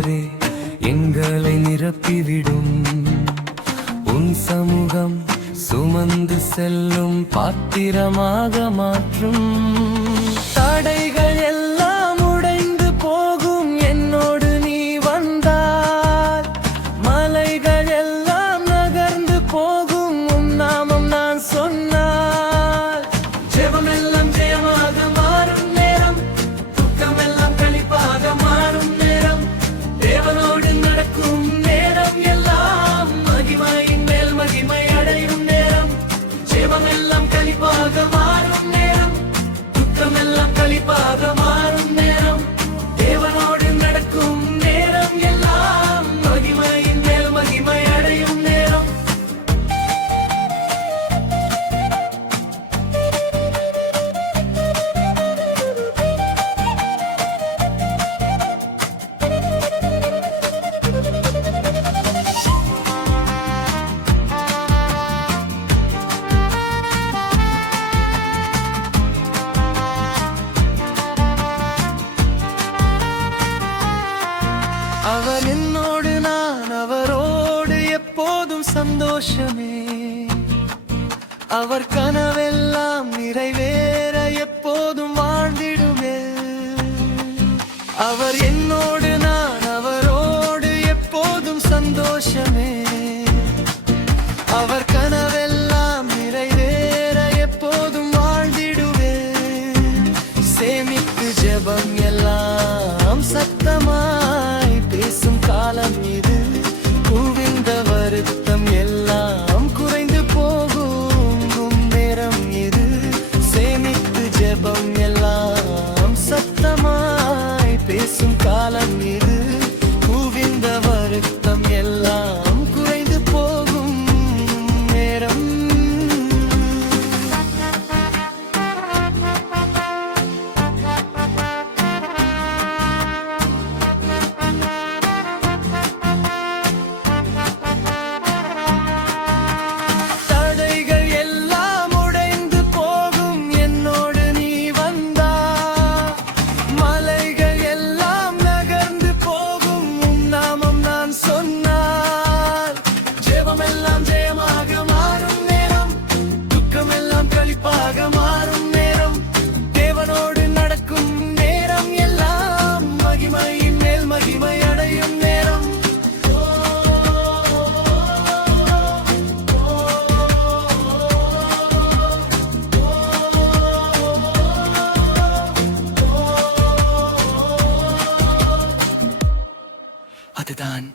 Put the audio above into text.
ஆண்டவரே எங்களை நிரப்பிவிடும். உன் சமூகம் சுமந்து செல்லும் பாத்திரமாக மாற்றும். தடைகள் எல்லாம் உடைந்து போகும் என்னோடு நீ வந்தால். மலைகள் எல்லாம் நகர்ந்து போகும் உன் நாமம் நான் சொன்னால். ஜெபமெல்லாம் ஜெயமாக மாறும் நேரம், துக்கமெல்லாம் களிப்பாக மாறும் நேரம், தேவனோடு நடக்கும் நேரம் எல்லாம் மகிமையின் மேல் மகிமை அடையும் நேரம். ஜெபமெல்லாம் களிப்பாக மாறும் நேரம், துக்கமெல்லாம் களிப்பாக மாறும் நேரம், தேவனோடு நடக்கும் நேரம் எல்லாம் மகிமையின் மேல் மகிமை அடையும் நேரம். அவர் என்னோடு நான் அவரோடு எப்போதும் சந்தோஷமே. அவர் கனவெல்லாம் நிறைவேற எப்போதும் வாழ்ந்திடுமே. அவர் என்னோடு நான் அவரோடு எப்போதும் சந்தோஷமே. அவர் கனவெல்லாம் நிறைவேற எப்போதும் வாழ்ந்திடுவே. சேமித்து ஜெபம் எல்லாம் சத்தமாய் பேசும் காலம் இது. குவிந்த வருத்தம் எல்லாம் குறைந்து போகும் நேரம் இது. சேமித்து ஜெபம் எல்லாம் சத்தமாய் பேசும் காலம் இது. குவிந்த வருத்தம் எல்லாம் குறைந்து போகும் நேரம். அதுதான்